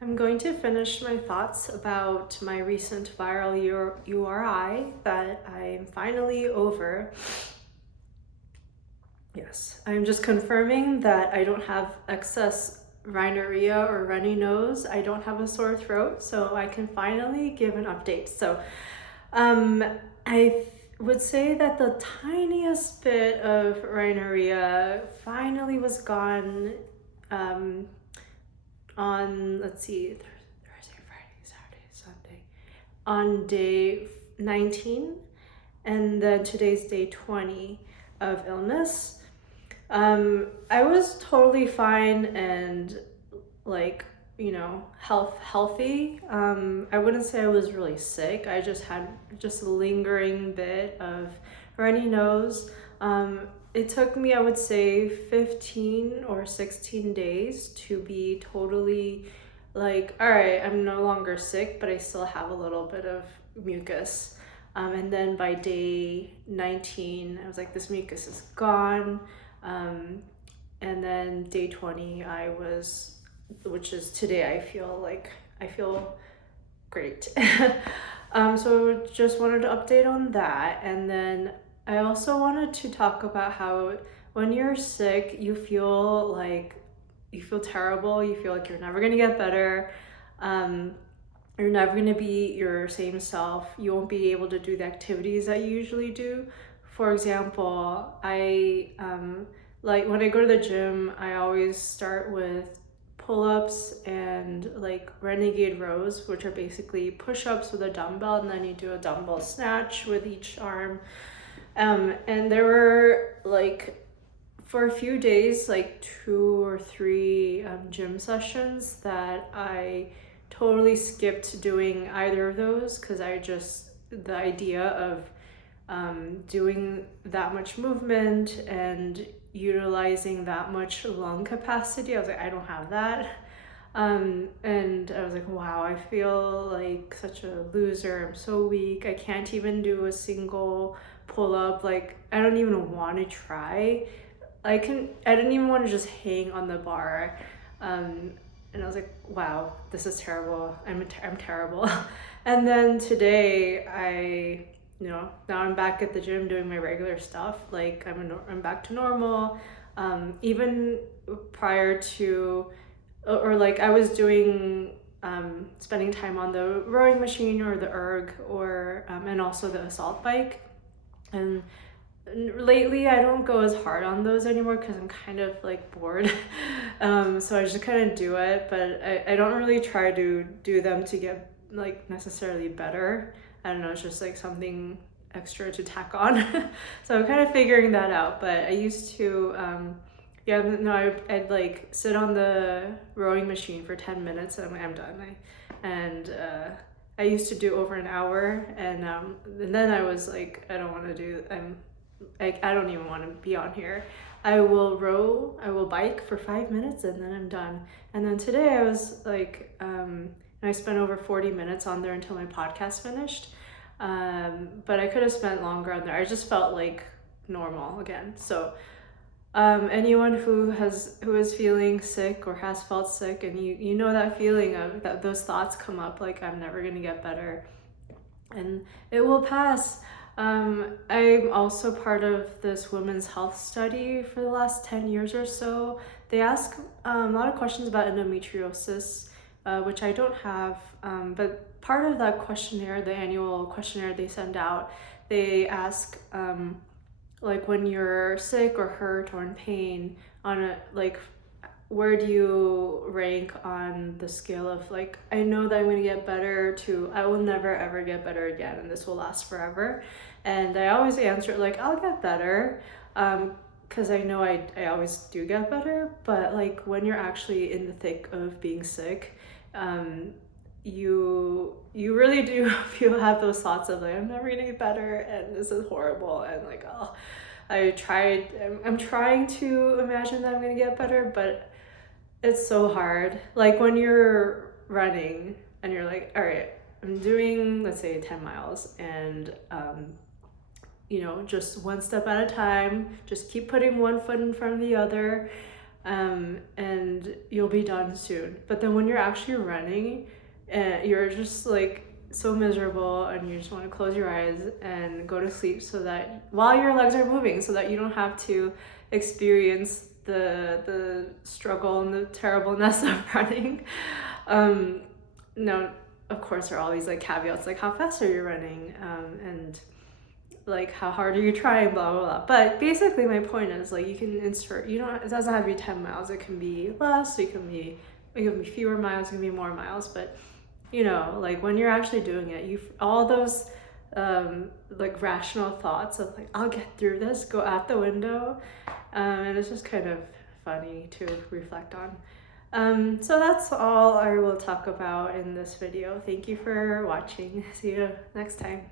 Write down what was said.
I'm going to finish my thoughts about my recent viral URI that I'm finally over. Yes, I'm just confirming that I don't have excess rhinorrhea or runny nose. I don't have a sore throat, so I can finally give an update. So, um, I would say that the tiniest bit of rhinorrhea finally was gone um, on, let's see, Thursday, Friday, Saturday, Sunday, on day 19, and then today's day 20 of illness. I was totally fine and like, healthy. I wouldn't say I was really sick. I just had just a lingering bit of runny nose. It took me, I would say, 15 or 16 days to be totally like, all right, I'm no longer sick, but I still have a little bit of mucus. And then by day 19, I was like, this mucus is gone. And then day 20, which is today, I feel great. So just wanted to update on that. And then I also wanted to talk about how when you're sick, you feel terrible. You feel like you're never going to get better. You're never going to be your same self. You won't be able to do the activities that you usually do. For example, like when I go to the gym, I always start with pull-ups and like renegade rows, which are basically push-ups with a dumbbell, and then you do a dumbbell snatch with each arm. And there were like for a few days, like 2 or 3 gym sessions that I totally skipped doing either of those because the idea of doing that much movement and utilizing that much lung capacity, I was like, I don't have that. And I was like, wow, I feel like such a loser. I'm so weak. I can't even do a single pull up. Like, I don't even want to try. I didn't even want to just hang on the bar. And I was like, wow, this is terrible. I'm terrible. And then today now I'm back at the gym doing my regular stuff. Like I'm back to normal. Even prior to, or like I was doing, spending time on the rowing machine or the erg and also the assault bike. And lately I don't go as hard on those anymore because I'm kind of like bored. So I just kind of do it, but I don't really try to do them to get like necessarily better. I don't know, it's just like something extra to tack on. So I'm kind of figuring that out. But I used to, I'd like sit on the rowing machine for 10 minutes and I'm done. I used to do over an hour, and then I was like, I don't want to do. I don't even want to be on here. I will bike for 5 minutes, and then I'm done. And then today I was like, I spent over 40 minutes on there until my podcast finished. But I could have spent longer on there. I just felt like normal again. So anyone who is feeling sick or has felt sick, and you know that feeling of that, those thoughts come up like, I'm never gonna get better, and it will pass. I'm also part of this women's health study for the last 10 years or so. They ask a lot of questions about endometriosis, which I don't have, but part of that questionnaire, the annual questionnaire they send out, they ask like when you're sick or hurt or in pain, where do you rank on the scale of like, I know that I'm gonna get better, to I will never ever get better again and this will last forever. And I always answer like, I'll get better, because I know I always do get better. But like when you're actually in the thick of being sick, you really do have those thoughts of like, I'm never gonna get better and this is horrible, and like, oh, I'm trying to imagine that I'm gonna get better, but it's so hard. Like when you're running and you're like, all right, I'm doing, let's say, 10 miles, and just one step at a time, just keep putting one foot in front of the other. and you'll be done soon. But then when you're actually running, you're just like so miserable, and you just want to close your eyes and go to sleep, so that while your legs are moving, so that you don't have to experience the struggle and the terribleness of running. Now, of course, there are all these like caveats, like how fast are you running, and like how hard are you trying, blah blah blah. But basically my point is, like, you can insert, you don't, it doesn't have to be 10 miles, it can be less, it can be fewer miles, it can be more miles. But you know, like when you're actually doing it, you, all those like rational thoughts of like, I'll get through this, go out the window. And it's just kind of funny to reflect on. So that's all I will talk about in this video. Thank you for watching. See you next time.